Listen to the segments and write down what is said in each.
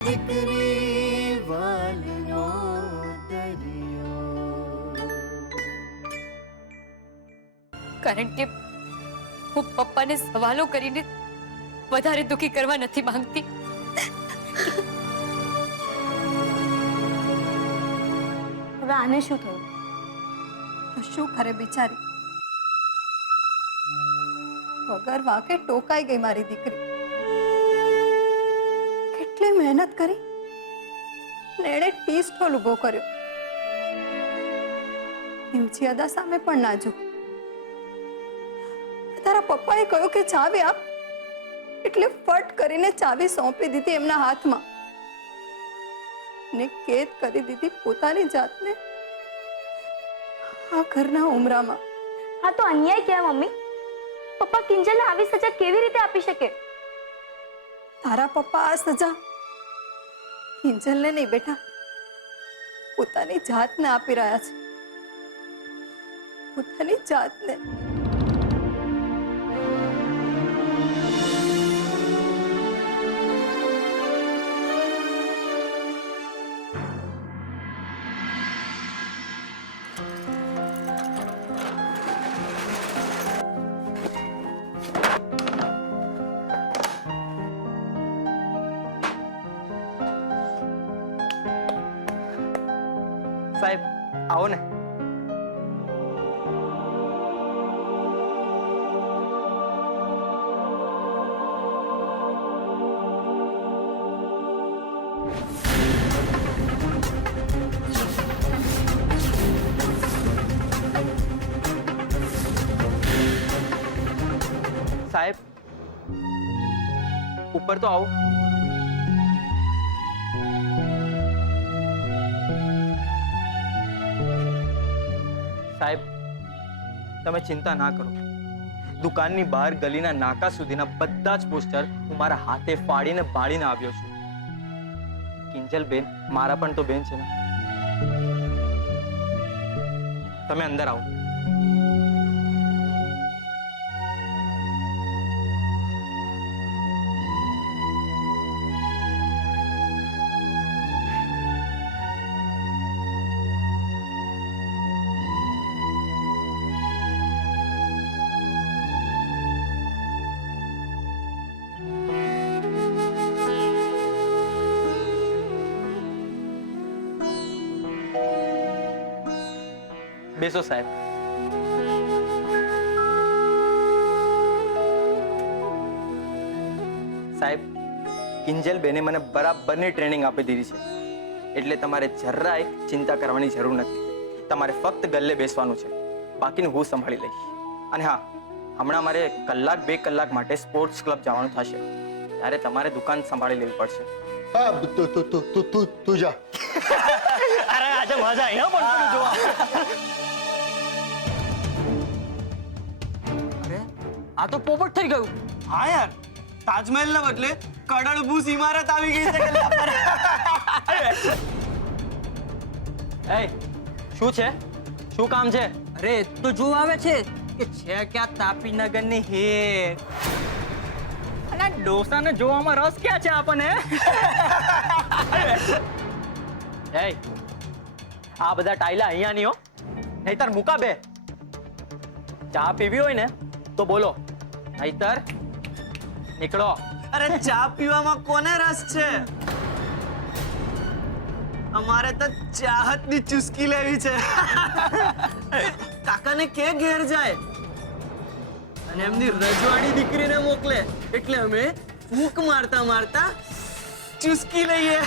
દીકરી વાલનો દરિયો. કારણ કે હું પપ્પાને સવાલો કરીને વધારે દુખી કરવા નથી માંગતી. હવે આને શું થયું? તો શું કરે બિચારી? વગર વાકે ટોકાઈ ગઈ મારી દીકરી. કેટલી મહેનત કરી ને એણે ટી સ્ટોલ ઊભો કર્યો. હિમચી અદા સામે પણ ના જો. તારા પપ્પાએ કહ્યું કે ચાવી આપ, એટલે ફટ કરીને ચાવી સોંપી દીધી એમના હાથમાં ને કેદ કરી દીધી પોતાની જાતને આ ઘરના ઉમરામાં. આ તો અન્યાય કહેવાય મમ્મી. પપ્પા કિંજલને આવી સજા કેવી રીતે આપી શકે? તારા પપ્પા આ સજા કિંજલને નહીં બેટા, પોતાની જાતને આપી રહ્યા છે. પોતાની જાતને. સાહેબ આવો ને. સાહેબ ઉપર તો આવો. સાહેબ તમે ચિંતા ના કરો. દુકાનની બહાર ગલીના નાકા સુધીના બધા જ પોસ્ટર હું મારા હાથે ફાડીને બાળીને આવ્યો છું. કિંજલ બેન મારા પણ તો બેન છે ને. તમે અંદર આવો. બેસો સાહેબ. સાહેબ કિંજલ બેને મને બરાબરની ટ્રેનિંગ આપી દીધી છે, એટલે તમારે જરાય ચિંતા કરવાની જરૂર નથી. તમારે ફક્ત ગલ્લે બેસવાનું છે, બાકીનું હું સંભાળી લઈશ. અને હા, હમણાં મારે 1-2 કલાક માટે સ્પોર્ટ્સ ક્લબ જવાનું થશે, ત્યારે તમારે દુકાન સંભાળી લેવી પડશે. તું જા. અરે આજે મજા આવી પણ જોવા. આ તો પોપટ થઈ ગયું. હા યાર, તાજમહેલ ના બદલે કડળભૂસ ઇમારત આવી ગઈ છે ગલ્લા પર. એ શું છે? શું કામ છે? અરે તો જો આવે છે કે છે ક્યાં તાપીનગર ની હેર. અને ડોસાને જોવામાં રસ ક્યાં છે આપણને? એ આ બધા ટાઈલા અહીંયા નહીં હો, નહીતર મૂકા બે. ચા પીવી હોય ને તો બોલો, નહીતર નીકળો. અરે ચા પીવામાં કોને રસ છે? અમારે તો ચાહતની ચુસ્કી લેવી છે. કાકાને કે ઘેર જાય અને એમની રજવાડી દીકરીને મોકલે, એટલે અમે ફૂંક મારતા મારતા ચુસ્કી લઈએ.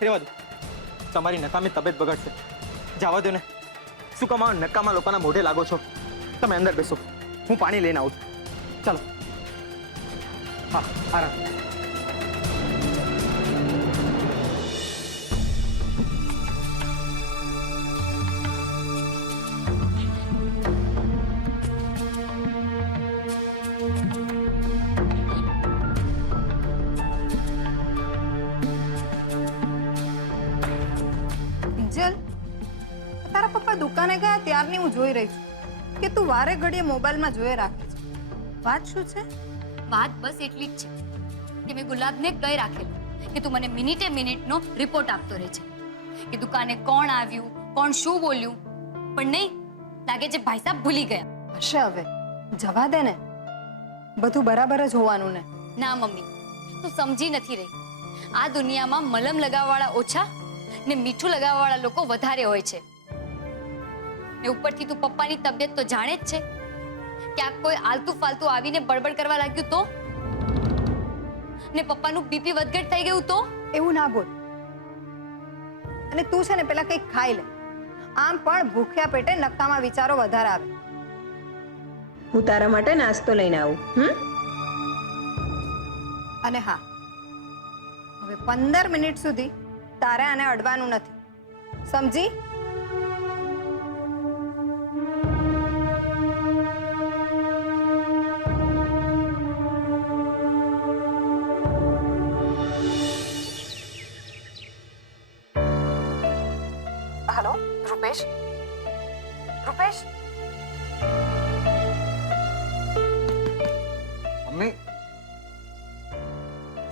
રેવા દો. તમારી નકામી તબિયત બગડશે. જવા દો ને. શું કમાઓ નકામા લોકોના મોઢે લાગો છો? તમે અંદર બેસો, હું પાણી લઈને આવું છું. ચાલો. હા, આરામ. કિંજલ, તારા પપ્પા દુકાને ગયા ત્યારની હું જોઈ રહી છું. કે તું વારે ઘડીએ મોબાઈલમાં જોયે રાખે છે? વાત શું છે? વાત બસ એટલી જ છે કે મેં ગુલાબને કહી રાખેલું કે તું મને મિનિટે મિનિટનો રિપોર્ટ આપતો રહે છે કે દુકાને કોણ આવ્યું, કોણ શું બોલ્યું. પણ નહીં, લાગે છે ભાઈ સાહેબ ભૂલી ગયા. હશે હવે, જવા દે ને, બધું બરાબર જ હોવાનું ને. ના મમ્મી, તું સમજી નથી રહી. આ દુનિયામાં મલમ લગાવવાવાળા ઓછા ને મીઠું લગાવવાવાળા લોકો વધારે હોય છે. ને ઉપરથી તું પપ્પાની તબિયત તો જાણે જ છે. ક્યાંક કોઈ આલતુ ફાલતુ આવીને બળબડ કરવા લાગ્યું તો, ને પપ્પાનું બીપી વધઘટ થઈ ગયું તો. એવું ના બોલ. અને તું છે ને પેલા કંઈક ખાઈ લે. આમ પણ ભૂખ્યા પેટે નકામા વિચારો વધારે આવે. હું તારા માટે નાસ્તો લઈને આવું. અને હા, હવે 15 મિનિટ સુધી તારે આને અડવાનું નથી, સમજી? હેલો રૂપેશ, રૂપેશ. મમ્મી,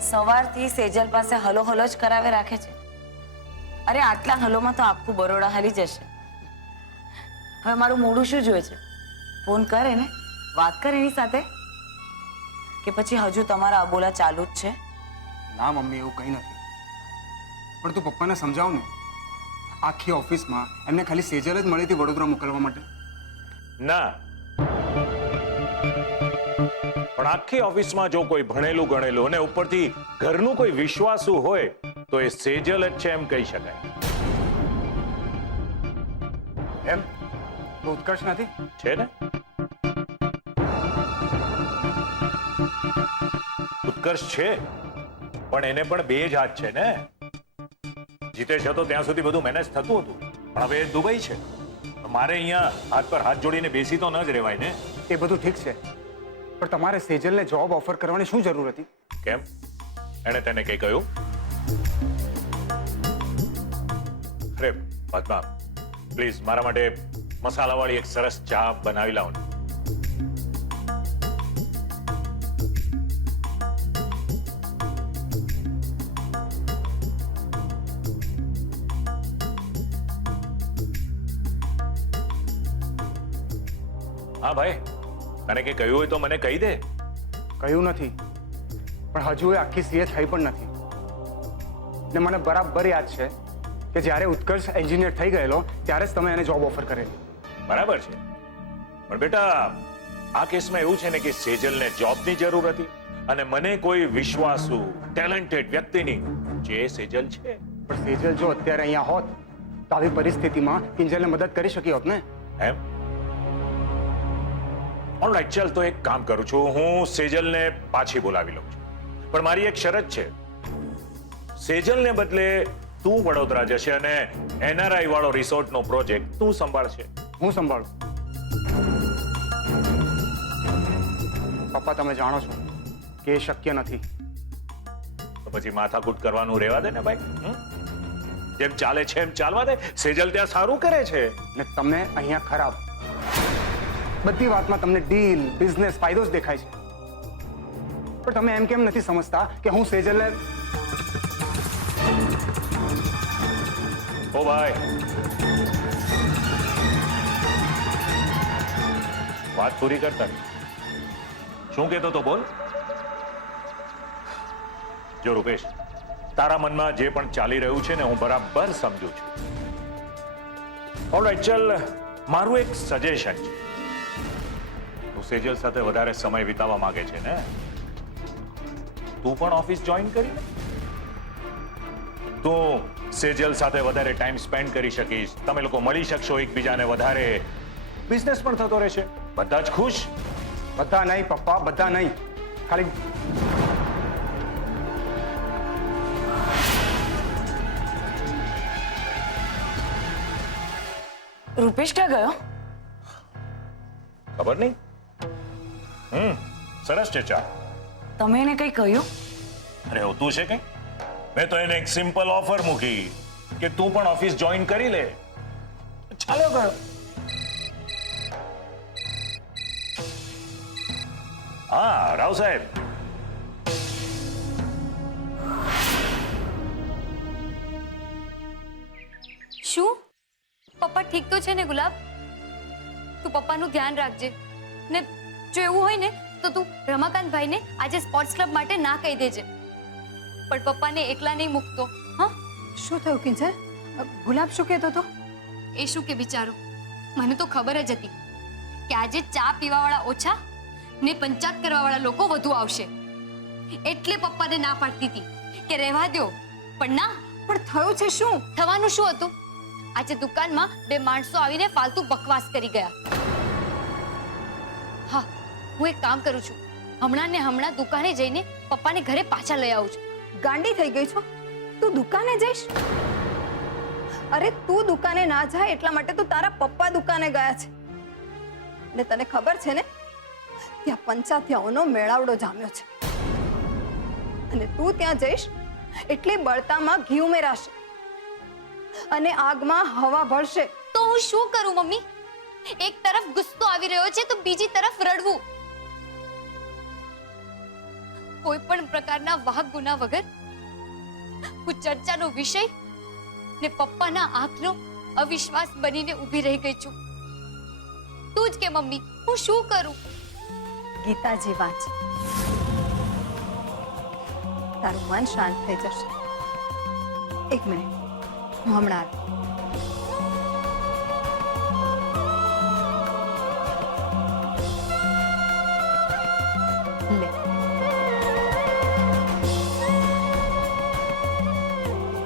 સવારથી સેજલ પાસે હલો હલો જ કરાવે રાખે છે. અરે આટલા હલોમાં તો આખું બરોડા હાલી જશે. હવે મારું મોઢું શું જોઈએ છે? ફોન કરે ને, વાત કર એની સાથે. કે પછી હજુ તમારા અબોલા ચાલુ જ છે? ના મમ્મી, એવું કંઈ નથી. પણ તું પપ્પાને સમજાવ ને. આખી ઓફિસમાં એમને ખાલી સેજલ જ મળી હતી વડોદરા મોકલવા માટે. ના, પણ આખી ઓફિસમાં જો કોઈ ભણેલું ગણેલું અને ઉપરથી ઘરનું કોઈ વિશ્વાસુ હોય તો એ સેજલ જ છે એમ કહી શકાય. એમ તો ઉત્કર્ષ નથી? છે ને, ઉત્કર્ષ છે, પણ એને પણ બે જ હાથ છે ને. જીતેશ હતો ત્યાં સુધી બધું મેનેજ થતું હતું, પણ હવે એ દુબઈ છે. મારે અહીંયા હાથ પર હાથ જોડીને બેસી તો ન જ રહેવાય ને. એ બધું ઠીક છે, પણ તમારે સેજલને જોબ ઓફર કરવાની શું જરૂર હતી? કેમ, એણે તેને કઈ કહ્યું? અરે પદ્મા, પ્લીઝ મારા માટે મસાલાવાળી એક સરસ ચા બનાવી લાવો ને. હા ભાઈ, તને કઈ કહ્યું હોય તો મને કહી દે. કહ્યું નથી, પણ હજુ એ આખી સીએ થઈ પણ નથી. ને મને બરાબર યાદ છે કે જ્યારે ઉત્કર્ષ એન્જિનિયર થઈ ગયેલો ત્યારે જ તમે એને જોબ ઓફર કરેલી. બરાબર છે, પણ બેટા આ કેસમાં એવું છે ને કે સેજલને જોબની જરૂર હતી અને મને કોઈ વિશ્વાસુ ટેલેન્ટેડ વ્યક્તિની, જે સેજલ છે. પણ સેજલ જો અત્યારે અહીંયા હોત તો આવી પરિસ્થિતિમાં કિંજલને મદદ કરી શકી હોત ને. એમ? ઓલરાઈટ, ચાલ તો એક કામ કરું છું, હું સેજલને પાછી બોલાવી લઉં છું. પણ મારી એક શરત છે, સેજલને બદલે તું વડોદરા જશે અને એનઆરઆઈ વાળો રિસોર્ટનો પ્રોજેક્ટ તું સંભાળશે. હું સંભાળું. પપ્પા, તમે જાણો છો કે એ શક્ય નથી. તો પછી માથાકૂટ કરવાનું રહેવા દે ને ભાઈ. જેમ ચાલે છે એમ ચાલવા દે. સેજલ ત્યાં સારું કરે છે ને તમે અહીંયા ખરાબ. બધી વાતમાં તમને ડીલ, બિઝનેસ, ફાયદો જ દેખાય છે. પણ તમે એમ કેમ નથી સમજતા કે હું સેજલને... ઓ ભાઈ, વાત પૂરી કરતા શું કહેતો તો બોલ. જો રૂપેશ, તારા મનમાં જે પણ ચાલી રહ્યું છે ને હું બરાબર સમજુ છું. ઓલરાઈટ, ચલ મારું એક સજેશન છે. તું સેજલ સાથે વધારે સમય વિતાવવા માંગે છે ને, તું પણ ઓફિસ જોઈન કરી લે. તું સેજલ સાથે વધારે ટાઈમ સ્પેન્ડ કરી શકીશ, તમે લોકો મળી શકશો એકબીજાને વધારે, બિઝનેસ પણ થતો રહેશે, બધા જ ખુશ. બધા નહીં પપ્પા, બધા નહીં. ખાલી રૂપેશ ક્યાં ગયો? ખબર નહીં. સરસ છે ચા. તમે એને કઈ કહ્યું? અરે હોતું છે કઈ? મેં તો એને એક સિમ્પલ ઓફર મૂકી કે તું પણ ઓફિસ જોઈન કરી લે. ચાલો ગયો. હા રાવ સાહેબ. શું પપ્પા ઠીક તો છે ને ગુલાબ? તું પપ્પાનું ધ્યાન રાખજે ને જો એવું હોય ને તો તું રમાકાંતભાઈને આજે સ્પોર્ટ્સ ક્લબ માટે ના કહી દેજે, પણ પપ્પાને એકલા નહીં મૂકતો. હા, શું થયું કિંજલ? ગુલાબ શું કહેતો હતો? એ શું કે બિચારો, મને તો ખબર જ હતી કે આજે ચા પીવાવાળા ઓછા ને પંચાયત કરવાવાળા લોકો વધુ આવશે, એટલે પપ્પાને ના પાડતી હતી કે રહેવા દ્યો. પણ ના, પણ થયું છે શું? થવાનું શું હતું? આજે દુકાનમાં બે માણસો આવીને ફાલતુ બકવાસ કરી ગયા. હા, હું એક કામ કરું છું, હમણાં ને હમણાં દુકાને જઈને પપ્પાને ઘરે પાછા લઈ આવું છું. ગાંડી થઈ ગઈ છો? તું દુકાને જઈશ? અરે તું દુકાને ના જાય એટલા માટે તો તારા પપ્પા દુકાને ગયા છે. ને તને ખબર છે ને, ત્યાં પંચાયતીઓનો મેળાવડો જામ્યો છે, અને તું ત્યાં જઈશ એટલે બળતામાં ઘી ઉમેરાશે અને આગમાં હવા ભળશે. તો હું શું કરું મમ્મી? એક તરફ ગુસ્સો આવી રહ્યો છે તો બીજી તરફ રડવું. કોઈ પણ પ્રકારના વાહક ગુના વગર હું ચર્ચાનો વિષય ને પપ્પાના આંખનો અવિશ્વાસ બનીને ઊભી રહી ગઈ છું. તું જ કે મમ્મી, હું શું કરું? ગીતાજી વાંચ, તારું મન શાંત થઈ જશે. એક મિનિટ, હું હમણાં આવી. લે,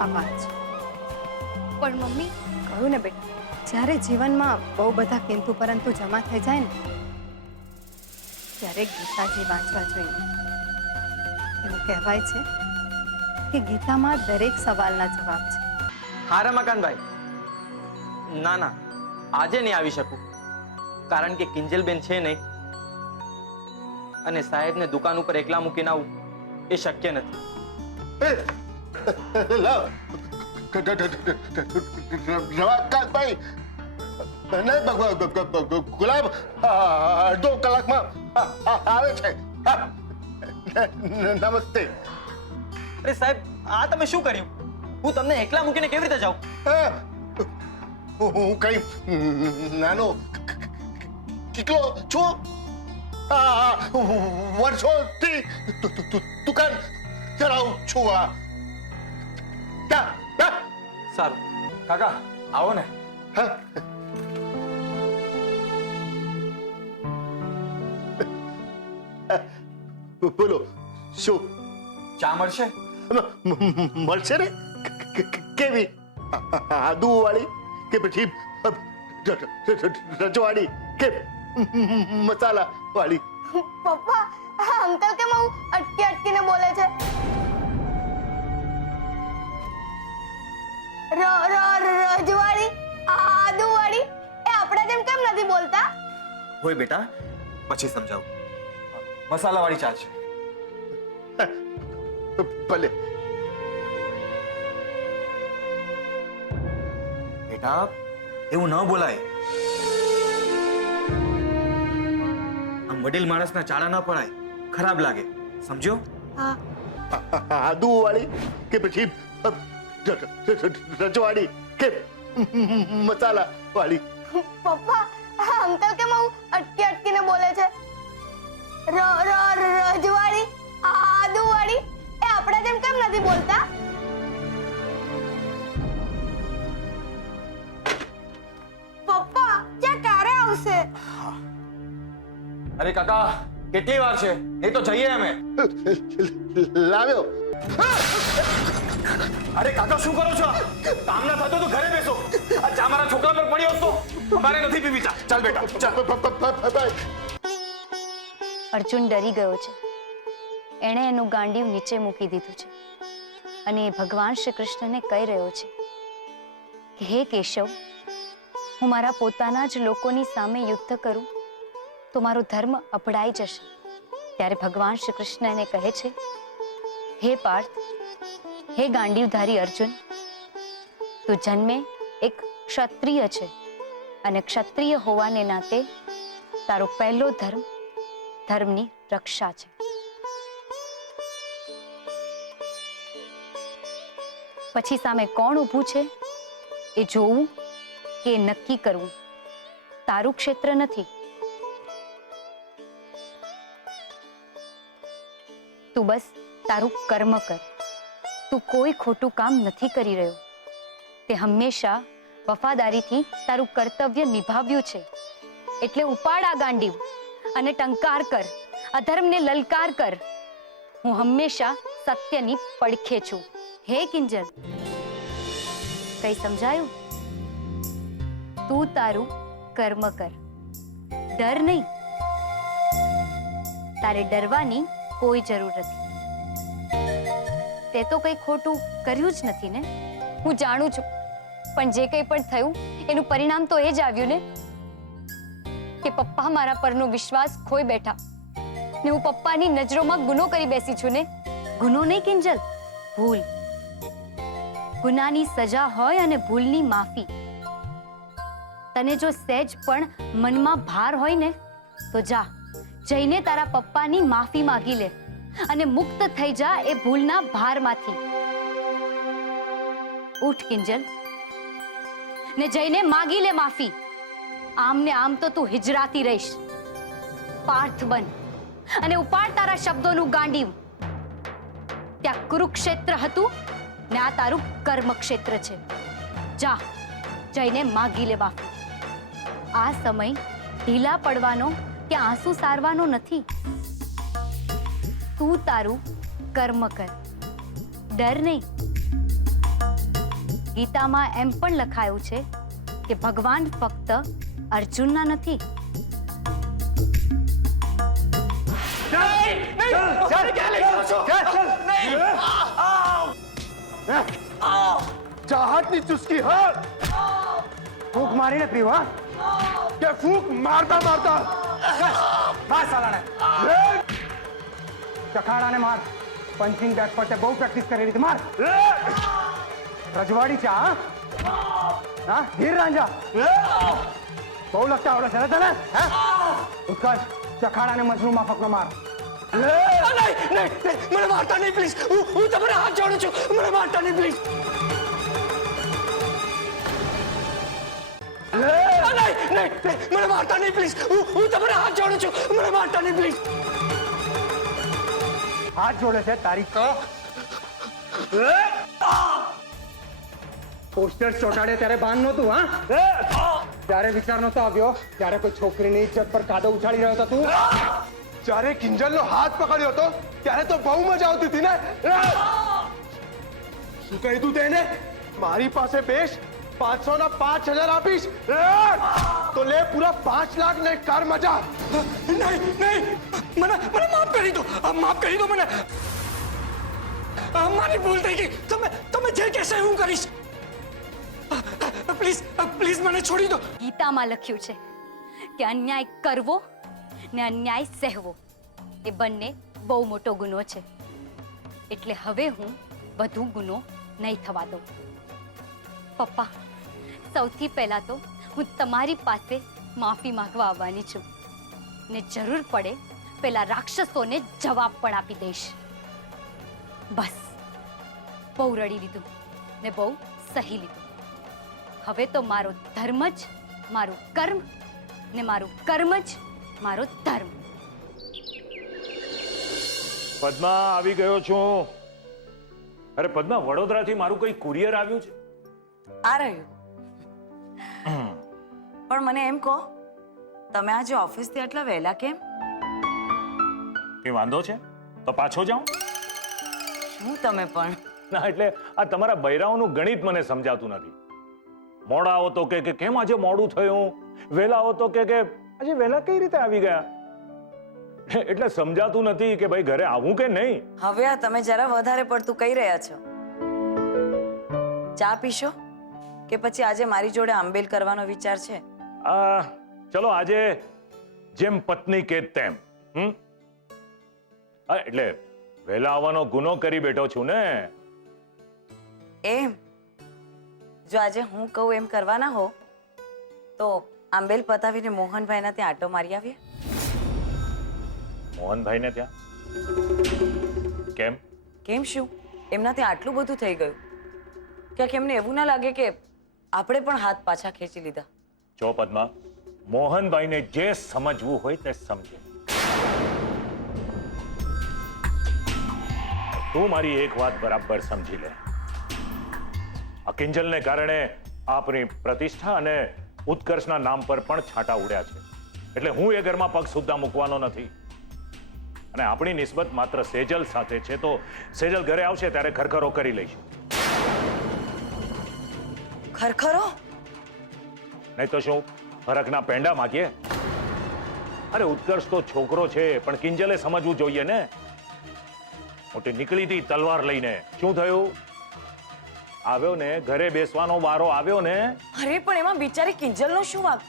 આ વાંચ. પણ મમ્મી, કહ્યું ને બેટા, જ્યારે જીવનમાં બહુ બધા કિંતુ પરંતુ જમા થઈ જાય ને, ત્યારે ગીતાજી વાંચવા જોઈએ. એવું કહેવાય છે કે ગીતામાં દરેક સવાલના જવાબ છે. હા રમાકાંતભાઈ, ના ના, આજે નહીં આવી શકું, કારણ કે કિંજલબેન છે નહીં, અને સાહેબને દુકાન ઉપર એકલા મૂકીને આવું એ શક્ય નથી. રમાકાંતભાઈ, ગુલાબ અડધો કલાકમાં આવે છે. નમસ્તે. અરે સાહેબ, આ તમે શું કર્યું? હું તમને એકલા મૂકીને કેવી રીતે જાઉં? હું કઈ નાનો કીકલો છું? વર્ષોથી દુકાન ચલાવું છું. સારું કાકા, આવો ને. બોલો, શું ચા મળશે? મળશે ને? કેવી? આદુ વાળી કે પછી રજવાડી કે મસાલા વાળી? પપ્પા, આ અંકલ કેમ આવું અટકી અટકીને બોલે છે? રજવાડી, આદુવાડી, એ આપણા જેમ કેમ નથી બોલતા? હોય બેટા, પછી સમજાવું. મસાલા વાળી ચા છે. ભલે. બેટા, એવું ન બોલાય. આમ વડીલ માણસના ચાળા ન પડાય, ખરાબ લાગે, સમજો? આદુ વાળી કે પછી રજવાડી કે મસાલા વાળી? પપ્પા, આ અંકલ કેમ આવું અટકી અટકીને બોલે છે? રજવાડી, આદુવાડી, એ આપણા જેમ કેમ નથી બોલતા? પપ્પા, ચા ક્યારે આવશે? અરે કાકા, કેટલી વાર છે? એ તો જઈએ અમે. લાવ્યો. અરે કાકા, શું કરો છો? કામ ના થતું તો ઘરે બેસો. આ ચા મારા છોકરા પર પડ્યો તો અમારે નથી પીવી ચા. ચાલ બેટા, ચાલ. અર્જુન ડરી ગયો છે. એણે એનું ગાંડિયું નીચે મૂકી દીધું છે અને એ ભગવાન શ્રી કૃષ્ણને કહી રહ્યો છે કે હે કેશવ, હું મારા પોતાના જ લોકોની સામે યુદ્ધ કરું તો મારો ધર્મ અપડાઈ જશે. ત્યારે ભગવાન શ્રી કૃષ્ણ એને કહે છે, હે પાર્થ, હે ગાંડીવધારી અર્જુન, તું જન્મે એક ક્ષત્રિય છે અને ક્ષત્રિય હોવાને નાતે તારો પહેલો ધર્મ ધર્મની રક્ષા છે. પછી સામે કોણ ઊભું છે એ જોવું કે એ નક્કી કરવું તારું ક્ષેત્ર નથી. તું બસ તારું કર્મ કર. તું કોઈ ખોટું કામ નથી કરી રહ્યો. તે હંમેશા વફાદારીથી તારું કર્તવ્ય નિભાવ્યું છે. એટલે ઉપાડ આ ગાંડીવ અને ટંકાર કર, અધર્મને લલકાર કર. હું હંમેશા સત્યની પડખે છું. હે કિંજલ, કઈ સમજાયું? તું તારું કર્મ કર, ડર નહીં. તારે ડરવાની કોઈ જરૂર નથી. તે તો કઈ ખોટું કર્યું જ નથી ને. હું જાણું છું, પણ જે કંઈ પણ થયું એનું પરિણામ તો એ જ આવ્યું ને કે પપ્પા મારા પરનો વિશ્વાસ ખોઈ બેઠા ને હું પપ્પાની નજરોમાં ગુનો કરી બેસી છું ને. ગુનો નહીં કિંજલ, ભૂલ. ગુનાની સજા હોય અને ભૂલની માફી. તને જો સહેજ પણ મનમાં ભાર હોય ને તો જા, જઈને તારા પપ્પાની માફી માંગી લે અને મુક્ત થઈ જા એ ભૂલના ભારમાંથી. ઉઠ કિંજલ ને જઈને માગી લે માફી. આમ ને આમ તો તું હિજરાતી રહીશ. પાર્થ બન અને ઉપાડ તારા શબ્દોનું ગાંડીવ. ત્યાં કુરુક્ષેત્ર હતું ને આ તારું કર્મક્ષેત્ર છે. જા, જઈને માગી લે માફી. આ સમય ઢીલા પડવાનો કે આંસુ સારવાનો નથી. તું તારું કર્મ કર, ડર નહીં. ગીતામાં એમ પણ લખાયું છે કે ભગવાન ફક્ત અર્જુનના નથી. ચાહતની ચુસ્કી હા. ફૂંક મારીને પીવું, હા કે ફૂંક મારતા મારતા માર સાલાને. ચખાડાને માર. પંચિંગ બેગ પર તે બહુ પ્રેક્ટિસ કરી લીધી. માર. રજવાડી ચા, હા ધીર રાંજા. બહુ લગતા આવડે છે ને તને? ઉત્કર્ષ, ચખાડાને મજનુ માફકનો માર. મને મારતા નહીં પ્લીઝ. હું તમારા હાથ જોડું છું. મને મારતા નહીં પ્લીઝ. મને મારતા નહીં પ્લીઝ. હું તમારા હાથ જોડું છું. મને મારતા નહીં પ્લીઝ. હાથ જોડે છે તારી. પોસ્ટર ચોટાડે ત્યારે ભાન નહોતું, હા? ત્યારે વિચાર નહોતો આવ્યો, ત્યારે કોઈ છોકરીની ઇજ્જત પર કાદવ ઉછાળી રહ્યો હતો તું. જ્યારે કિંજલનો હાથ પકડ્યો હતો ત્યારે તો બહુ મજા આવતી હતી ને. શું કહ્યું તેને? મારી પાસે બેસ, 500 ના 5000 આપીશ તો લે પૂરા 5 લાખ ને કર મજા. નહીં નહીં, મને માફ કરી દો. માફ કરી દો મને. મારી ભૂલ થઈ ગઈ. તમે જે કહેશો હું કરીશ. પ્લીઝ પ્લીઝ મને છોડી દો. ગીતામાં લખ્યું છે કે અન્યાય કરવો ને અન્યાય સહેવો એ બંને બહુ મોટો ગુનો છે. એટલે હવે હું વધુ ગુનો નહીં થવા દઉં. પપ્પા, સૌથી પહેલા તો હું તમારી પાસે માફી માંગવા આવવાની છું ને જરૂર પડે પેલા રાક્ષસોને જવાબ પણ આપી દઈશ. બસ, બહુ રડી લીધું ને બહુ સહી લીધું. હવે તો મારો ધર્મ જ મારું કર્મ ને મારું કર્મ જ મારો ધર્મ. પદ્મા, આવી ગયો છું. અરે પદ્મા, વડોદરાથી મારું કોઈ કુરિયર આવ્યું છે? આ રહ્યું. પણ મને એમ કહો, તમે આજે ઓફિસથી આટલા વહેલા કેમ? એ વાંધો છે તો પાછો જાઉં? શું તમે પણ? ના, એટલે આ તમારા બૈરાઓનું ગણિત મને સમજાતું નથી. મોડા આવો તો કે કેમ આજે મોડું થયું, વહેલા આવો તો કે આજે વહેલા કઈ રીતે આવી ગયા. એટલે સમજાતું નથી કે ભાઈ ઘરે આવું કે નહીં. હવે આ તમે જરા વધારે પડતું કહી રહ્યા છો. ચા પીશો કે પછી આજે મારી જોડે આંબેલ કરવાનો વિચાર છે? ચલો, આજે જેમ પત્ની કે તેમ. એટલે વહેલા આવવાનો ગુનો કરી બેઠો છું ને. એમ જો આજે હું કહું એમ કરવાના હો તો આંબેલ પતાવીને મોહનભાઈના ત્યાં આટો મારી આવીએ. મોહનભાઈને ત્યાં કેમ? કેમ શું? એમનાથી આટલું બધું થઈ ગયું, ક્યાંક એમને એવું ના લાગે કે આપણે પણ હાથ પાછા ખેંચી લીધા? જો પદ્મા, મોહનભાઈને જે સમજવું હોય તે સમજે. તું મારી એક વાત બરાબર સમજી લે. આ કિંજલને કારણે આપણી પ્રતિષ્ઠા અને ઉત્કર્ષના નામ પર પણ છાંટા ઉડ્યા છે. એટલે હું એ ઘરમાં પગ સુદ્ધા મૂકવાનો નથી. અને આપણી નિસ્બત માત્ર સેજલ સાથે છે, તો સેજલ ઘરે આવશે ત્યારે ખરખરો કરી લઈશું. ખરખરો? નહીં તો શું, ફરકના પેંડા માગીએ? અરે ઉત્કર્ષ તો છોકરો છે, પણ કિંજલે સમજવું જોઈએ ને. મોટી નીકળી હતી તલવાર લઈને, શું થયું? આવ્યો ને, ઘરે બેસવાનો વારો આવ્યો ને. અરે પણ એમાં બિચારી કિંજલનો શું વાંક?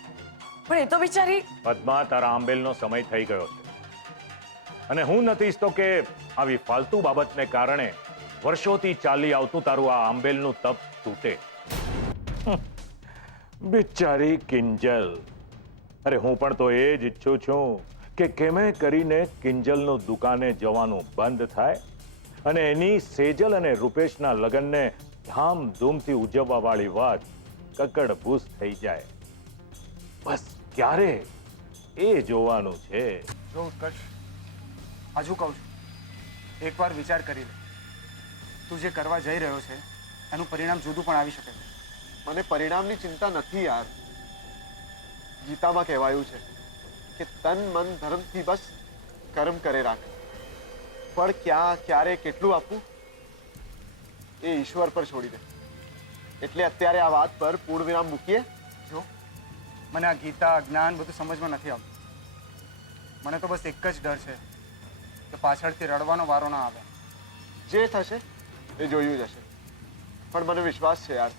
પણ એ તો બિચારી. પદ્મા, તારા આંબેલનો સમય થઈ ગયો છે, અને હું નથી ઈચ્છતો કે આવી ફાલતુ બાબતને કારણે વર્ષોથી ચાલી આવતું તારું આ આંબેલનું તપ તૂટે. બિચારી કિંજલ. અરે હું પણ તો એ જ ઈચ્છું છું કે કેમે કરીને કિંજલનું દુકાને જવાનું બંધ થાય અને એની સેજલ અને રૂપેશના લગ્નને ધામધૂમથી ઉજવવા વાળી વાત કકડભૂસ થઈ જાય. બસ ક્યારે એ જોવાનું છે. જો ઉત્કર્ષ, હજુ કહું છું, એકવાર વિચાર કરી લે. તું જે કરવા જઈ રહ્યો છે એનું પરિણામ જુદું પણ આવી શકે છે. મને પરિણામની ચિંતા નથી યાર. ગીતામાં કહેવાયું છે કે તન મન ધર્મથી બસ કર્મ કરે રાખ. પણ ક્યાં, ક્યારે, કેટલું આપવું એ ઈશ્વર પર છોડી દે. એટલે અત્યારે આ વાત પર પૂર્ણ વિરામ મૂકીએ. જો મને આ ગીતા, જ્ઞાન બધું સમજમાં નથી આવતું. મને તો બસ એક જ ડર છે કે પાછળથી રડવાનો વારો ના આવે. જે થશે એ જોયું જશે. પણ મને વિશ્વાસ છે યાર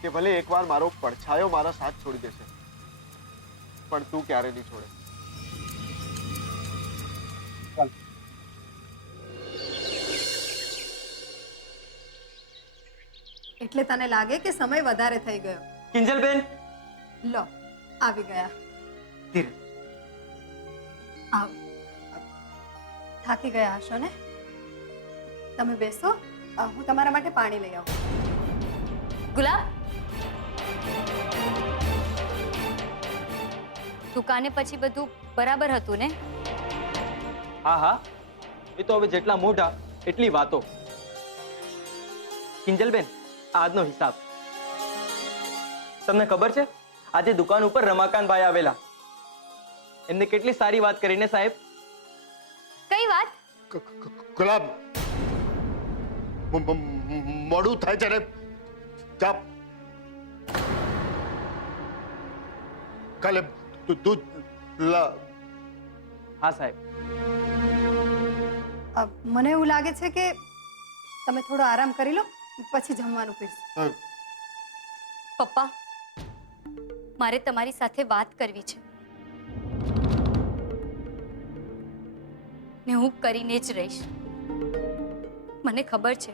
કે ભલે એકવાર મારો પડછાયો મારા સાથ છોડી દેશે, પણ તું ક્યારે નહીં છોડે. ચાલ. એટલે તને લાગે કે સમય વધારે થઈ ગયો? કિંજલબેન, લો આવી ગયા. ધીરે. આવ. થાકી ગયા હશો ને? તમે બેસો, હું તમારા માટે પાણી લઈ આવું. ગુલાબ, દુકાને પછી બધું બરાબર હતું ને? હા હા, એ તો હવે જેટલા મોઢા એટલી વાતો. કિંજલબેન, આજનો હિસાબ. તમને ખબર છે આજે દુકાન ઉપર રમાકાંતભાઈ આવેલા. એમને કેટલી સારી વાત કરીને સાહેબ. કઈ વાત? ગુલાબ, મોડું થાય ત્યારે જા. કાલે દૂધ લા. હા સાહેબ. મને એવું લાગે છે કે તમે થોડો આરામ કરી લો, પછી જમવાનું પીરશું. પપ્પા, મારે તમારી સાથે વાત કરવી છે, ને હું કરીને જ રહીશ. મને ખબર છે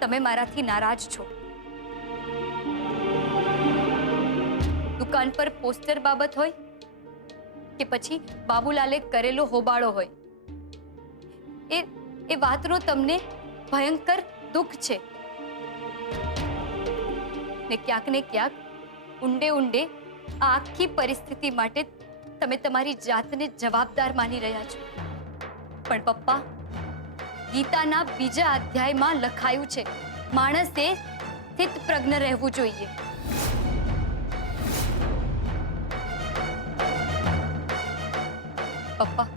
તમે મારાથી નારાજ છો. દુકાન પર પોસ્ટર બાબત હોય કે પછી બાબુલાલે કરેલો હોબાળો હોય, એ વાતનો તમને ભયંકર દુઃખ છે. ને ક્યાંક ને ક્યાંક ઊંડે ઊંડે આ આખી પરિસ્થિતિ માટે તમે તમારી જાતને જવાબદાર માની રહ્યા છો. પણ પપ્પા, ગીતાના બીજા અધ્યાયમાં લખાયું છે માણસે સ્થિત પ્રજ્ઞ રહેવું જોઈએ. પપ્પા,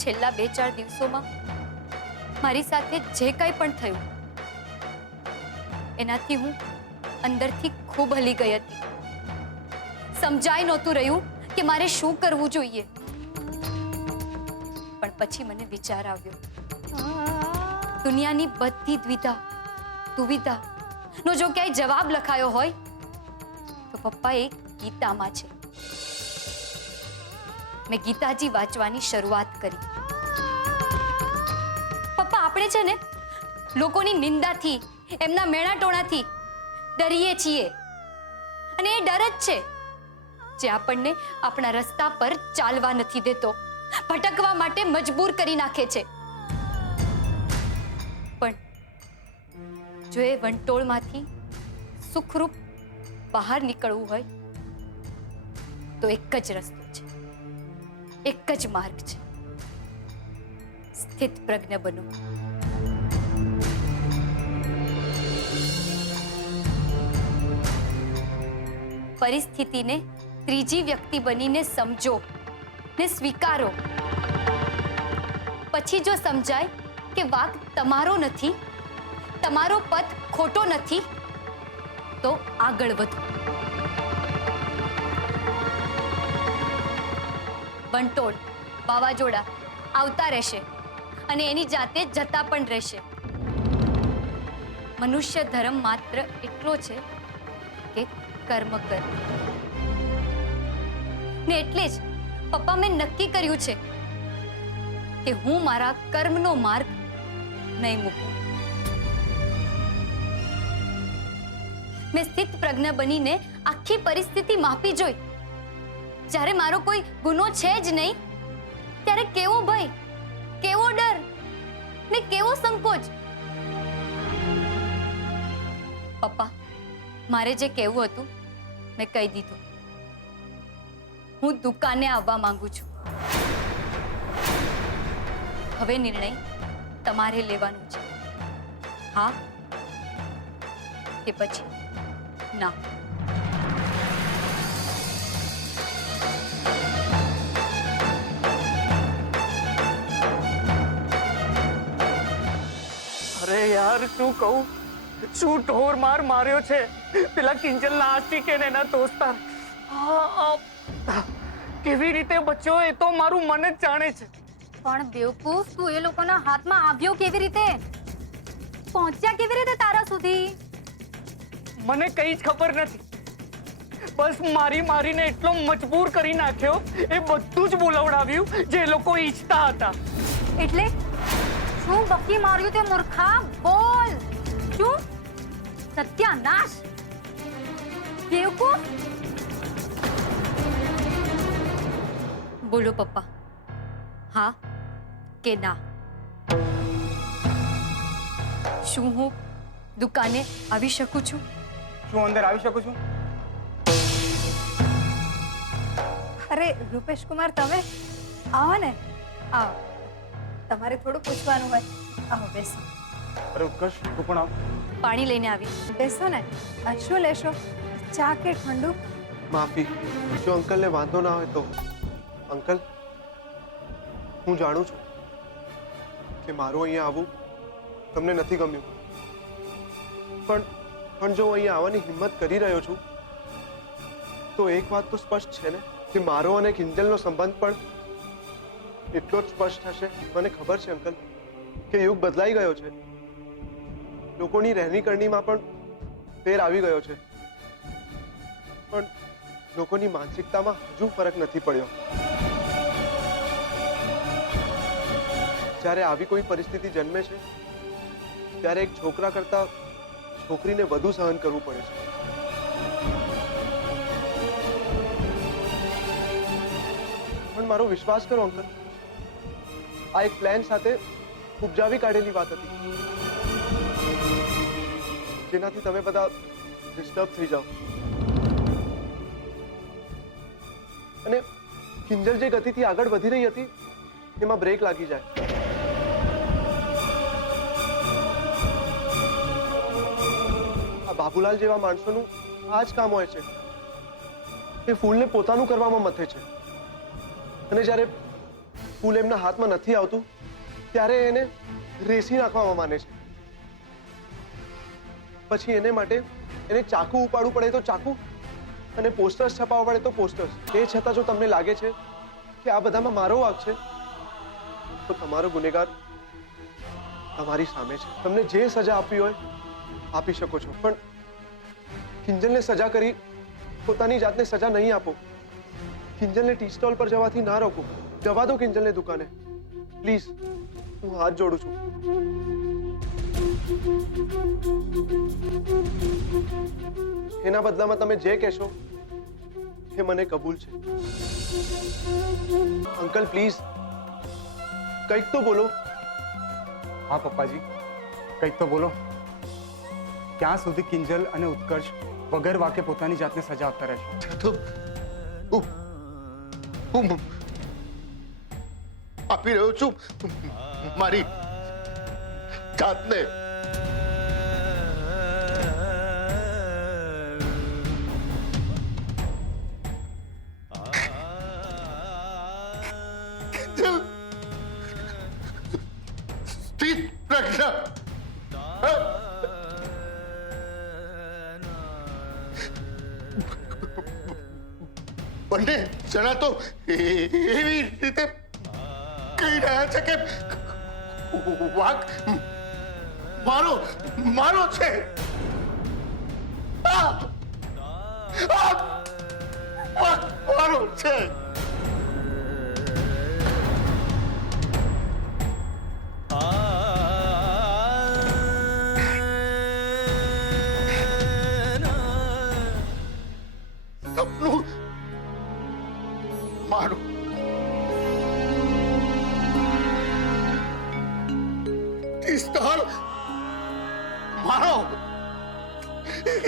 છેલ્લા 2-4 દિવસોમાં મારી સાથે જે કંઈ પણ થયું એનાથી હું અંદરથી ખૂબ હલી ગઈ હતી. સમજાઈ નહોતું રહ્યું કે મારે શું કરવું જોઈએ. પણ પછી મને વિચાર આવ્યો, દુનિયાની બધી દ્વિધા દુવિધા નો જો ક્યાંય જવાબ લખાયો હોય તો પપ્પા એ ગીતામાં છે. મેં ગીતાજી વાંચવાની શરૂઆત કરી. પપ્પા, આપણે છે ને લોકોની નિંદાથી, એમના મેણાટોણાથી ડરીએ છીએ, અને એ ડર જ છે જે આપણને આપણા રસ્તા પર ચાલવા નથી દેતો, ભટકવા માટે મજબૂર કરી નાખે છે. પણ જો એ વંટોળમાંથી સુખરૂપ બહાર નીકળવું હોય તો એક જ રસ્તો છે, એક જ માર્ગ છે. સ્થિત પ્રજ્ઞ બનો. પરિસ્થિતિને ત્રીજી વ્યક્તિ બનીને સમજો ને સ્વીકારો. પછી જો સમજાય કે વાંક તમારો નથી, તમારો પથ ખોટો નથી, તો આગળ વધો. વંટોળ, વાવાઝોડા આવતા રહેશે અને એની જાતે જતા પણ રહેશે. મનુષ્ય ધર્મ માત્ર એટલો છે કે કર્મ કર. ને એટલે જ પપ્પા મેં નક્કી કર્યું છે કે હું મારા કર્મનો માર્ગ નહીં મૂકું. મેં સ્થિત પ્રજ્ઞ બનીને આખી પરિસ્થિતિ માપી જોઈ. જ્યારે મારો કોઈ ગુનો છે જ નહીં, ત્યારે કેવો ભય, કેવો ડર ને કેવો સંકોચ. પપ્પા, મારે જે કહેવું હતું મેં કહી દીધું. હું દુકાને આવવા માંગુ છું. હવે નિર્ણય તમારે લેવાનો છે. હા કે પછી ના. અરે યાર, શું કહું, શું ઢોર માર માર્યો છે પેલા કિંજલના આશિક અને એના દોસ્તાર. કેવી રીતે બચ્યો એ તો મારું મન જ જાણે છે. પણ બેવકૂફ, તું એ લોકોના હાથમાં આવ્યો કેવી રીતે? પહોંચ્યા કેવી રીતે તારા સુધી? મને કઈ જ ખબર નથી. બસ મારીને એટલો મજબૂર કરી નાખ્યો, એ બધું જ બોલવડાવ્યું જે એ લોકો ઈચ્છતા હતા. એટલે શું બકી માર્યું તે મૂર્ખા? બોલ. શું? સત્યાનાશ! બેવકૂફ! બોલો પપ્પા, હા કે ના? શું હું દુકાને આવી શકું છું? શું અંદર આવી શકું છું? અરે રૂપેશ કુમાર, તમે આવો ને. આવો, તમારે થોડું પૂછવાનું હોય. આવો, બેસો. અરે ઉત્કર્ષ, તું પણ આવ. પાણી લઈને આવી. બેસો ને. શું લેશો, ચા કે ઠંડુ? માફી, જો અંકલને વાંધો ના હોય તો. અંકલ, હું જાણું છું કે મારું અહીંયા આવવું તમને નથી ગમ્યું, પણ જો હું અહીંયા આવવાની હિંમત કરી રહ્યો છું તો એક વાત તો સ્પષ્ટ છે ને કે મારો અને કિંજલનો સંબંધ પણ એટલો જ સ્પષ્ટ હશે. મને ખબર છે અંકલ કે યુગ બદલાઈ ગયો છે, લોકોની રહેણી કરણીમાં પણ ફેર આવી ગયો છે, પણ લોકોની માનસિકતામાં હજુ ફરક નથી પડ્યો. જ્યારે આવી કોઈ પરિસ્થિતિ જન્મે છે ત્યારે એક છોકરા કરતા છોકરીને વધુ સહન કરવું પડે છે. પણ મારો વિશ્વાસ કરો અંકલ, આ એક પ્લાન સાથે ઉપજાવી કાઢેલી વાત હતી, જેનાથી તમે બધા ડિસ્ટર્બ થઈ જાઓ અને કિંજલ જે ગતિથી આગળ વધી રહી હતી એમાં બ્રેક લાગી જાય. આ બાબુલાલ જેવા માણસોનું આ જ કામ હોય છે. એ ફૂલને પોતાનું કરવામાં મથે છે અને જ્યારે ફૂલ એમના હાથમાં નથી આવતું ત્યારે એને રેસી નાખવામાં માને છે. પછી એને માટે એને ચાકુ ઉપાડવું પડે તો ચાકુ અને પોસ્ટર્સ છપાવવા પડે તો પોસ્ટર્સ. એ છતાં જો તમને લાગે છે કે આ બધામાં મારો વાંક છે તો તમારો ગુનેગાર તમારી સામે છે. તમને જે સજા આપવી હોય આપી શકો છો, પણ કિંજલને સજા કરી પોતાની જાતને સજા નહીં આપો. કિંજલને ટી સ્ટોલ પર જવાથી ના રોકો. જવા દો કિંજલને દુકાને, પ્લીઝ. હું હાથ જોડું છું. એના બદલામાં તમે જે કહેશો એ મને કબૂલ છે. અંકલ પ્લીઝ કંઈક તો બોલો. હા પપ્પાજી, કંઈક તો બોલો. ક્યાં સુધી કિંજલ અને ઉત્કર્ષ વગર વાકે પોતાની જાતને સજા આપતા રહેશે? તો હું આપી રહ્યો છું મારી જાતને. સ્થિર પ્રજ્ઞા. બંને જણા તો એવી રીતે કહી રહ્યા છે કે વાઘ મારો મારો છે. વાઘ મારો છે. સપનું મારું. પિસ્તોલ મારો.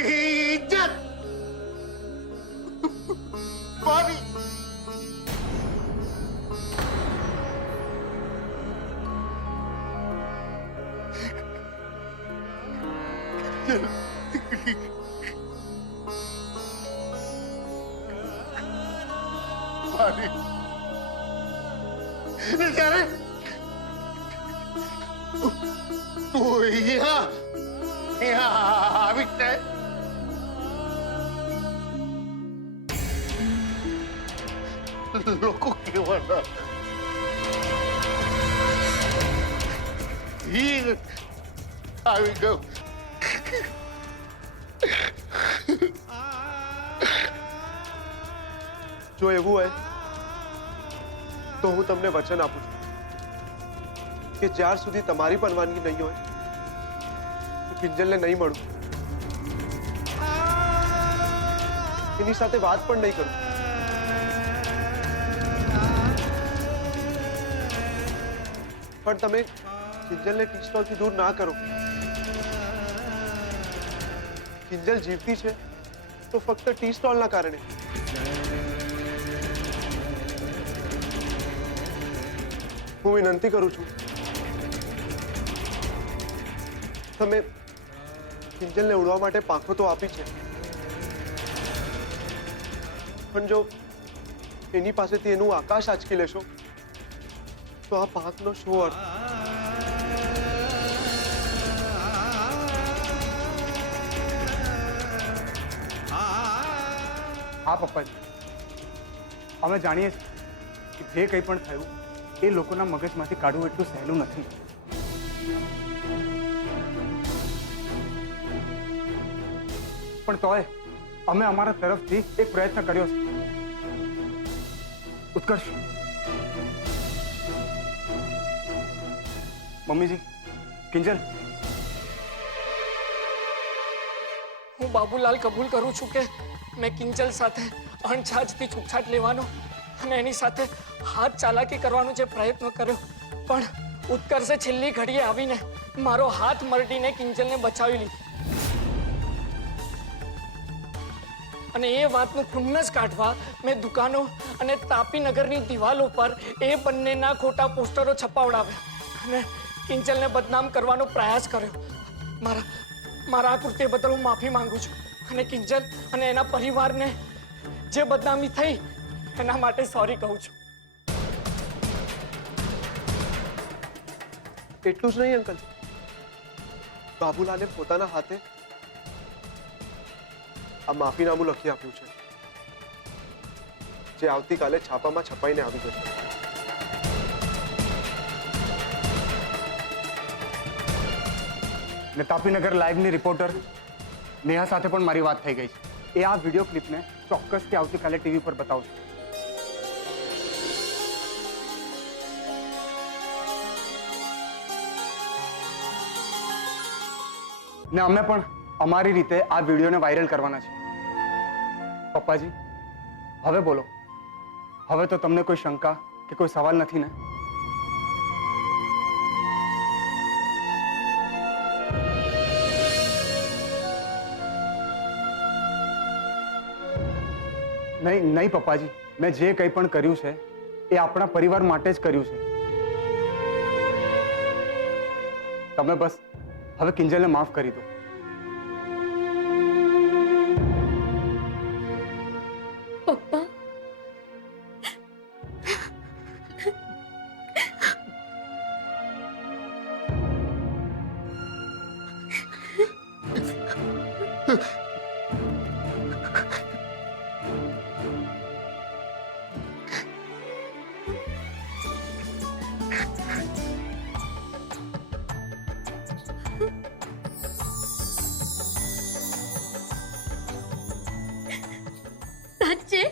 ઇજ્જત મારી. મારી. જ્યારે તું અહીંયા આવી જાય લોકો કેવાના હીર આવી ગયો. જો એવું હોય તો હું તમને વચન આપું છું કે જ્યાર સુધી તમારી પરવાનગી નહીં હોય હું કિંજલને નહીં મળું, એની સાથે વાત પણ નહીં કરું. પણ તમે કિંજલને ટી સ્ટોલથી દૂર ના કરો. કિંજલ જીવતી છે તો ફક્ત ટી સ્ટોલના કારણે. હું વિનંતી કરું છું તમે કિંજલને ઉડવા માટે પાંખો તો આપી છે, પણ જો એની પાસેથી એનું આકાશ આંચકી લેશો તો આ પાંખનો શું અર્થ? હા પપ્પાજી, અમે જાણીએ છીએ કે જે કંઈ પણ થયું એ લોકોના મગજમાંથી કાઢવું એટલું સહેલું નથી. પણ તોય અમે અમારા તરફથી એક પ્રયત્ન કર્યો છે. ઉત્કર્ષ, મમ્મીજી, કિંજલ, હું બાબુલાલ કબૂલ કરું છું કે મેં કિંજલ સાથે અણછાજથી છૂટછાટ લેવાનો અને એની સાથે હાથ ચાલાકી કરવાનો જે પ્રયત્ન કર્યો, પણ ઉત્કર્ષે છેલ્લી ઘડીએ આવીને મારો હાથ મરડીને કિંજલને બચાવી લીધી. અને એ વાતનું ખુન્નસ કાઢવા મેં દુકાનો અને તાપીનગરની દિવાલો પર એ બંનેના ખોટા પોસ્ટરો છપાવડાવ્યા અને કિંજલને બદનામ કરવાનો પ્રયાસ કર્યો. મારા આ કૃત્ય બદલ હું માફી માંગુ છું અને કિંજલ અને એના પરિવારને જે બદનામી થઈ એના માટે સોરી કહું છું. એટલું જ નહીં અંકલ, બાબુલાલે પોતાના હાથે આ માફીનામું લખી આપ્યું છે જે આવતીકાલે છાપામાં છપાઈને આવી જશે. ને તાપીનગર લાઈવની રિપોર્ટર નેહા સાથે પણ મારી વાત થઈ ગઈ છે. એ આ વિડીયો ક્લિપને ચોક્કસથી આવતીકાલે ટીવી પર બતાવશે. ને અમે પણ અમારી રીતે આ વિડીયોને વાયરલ કરવાના છે. પપ્પાજી, હવે બોલો, હવે તો તમને કોઈ શંકા કે કોઈ સવાલ નથી ને? નહીં નહીં પપ્પાજી, મેં જે કંઈ પણ કર્યું છે એ આપણા પરિવાર માટે જ કર્યું છે. તમે બસ હવે કિંજલને માફ કરી દો. પપ્પા, સાચે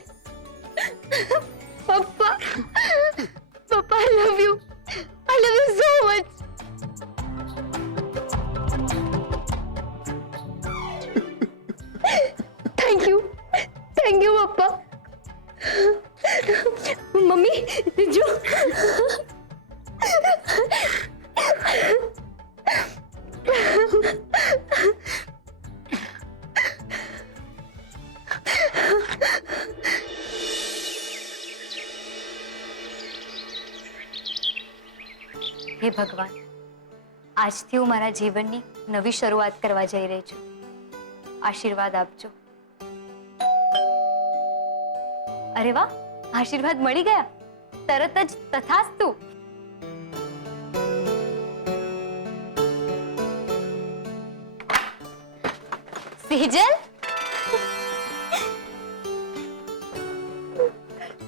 પપ્પા, પપ્પા I love you so much. Thank you પપ્પા. મમ્મી જો, હે ભગવાન, આજથી હું મારા જીવનની નવી શરૂઆત કરવા જઈ રહી છું. આશીર્વાદ આપજો. અરે વાહ, આશીર્વાદ મળી ગયા તરત જ. તથાસ્તુ. સેજલ,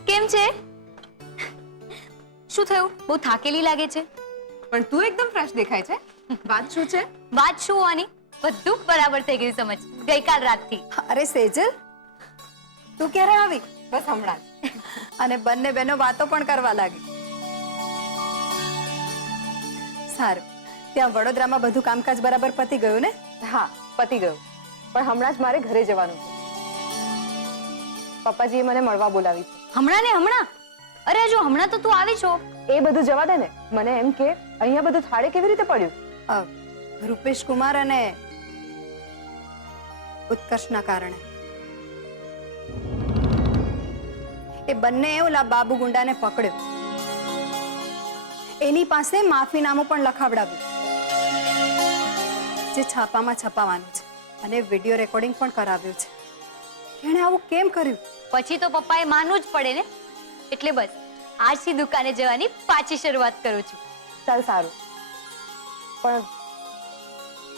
કેમ છે? શું થયું? બહુ થાકેલી લાગે છે. પણ તું એકદમ ફ્રેશ દેખાય છે. વાત શું છે? વાત શું હોવાની? બધું બરાબર થઈ ગયું સમજ, ગઈકાલ રાતથી. અરે સેજલ, તું ક્યારે આવી? બસ હમણાં જ. અને બંને બહેનો વાતો પણ કરવા લાગી. સારું, ત્યાં વડોદરામાં બધું કામકાજ બરાબર પતી ગયું ને? હા, પતી ગયું. પણ હમણાં જ મારે ઘરે જવાનું છે. પપ્પાજીએ મને મળવા બોલાવી છે. હમણાં ને હમણાં? અરે જો હમણાં તો તું આવી છો. એ બધું જવા દે ને. મને એમ કે અહીંયા બધું થાળે કેવી રીતે પડ્યું? રૂપેશ કુમાર અને ઉત્કર્ષના કારણે. એ બંને ઓલા બાબુ ગુંડાને પકડ્યો. એની પાસે માફીનામું પણ લખાવડાવ્યું, જે છાપામાં છપાવાનું છે, અને વિડીયો રેકોર્ડિંગ પણ કરાવ્યું છે. એણે આવું કેમ કર્યું? પછી તો પપ્પાએ માનવું જ પડે ને. એટલે બસ આજથી દુકાને જવાની પાછી શરૂઆત કરું છું. ચાલ સારું, પણ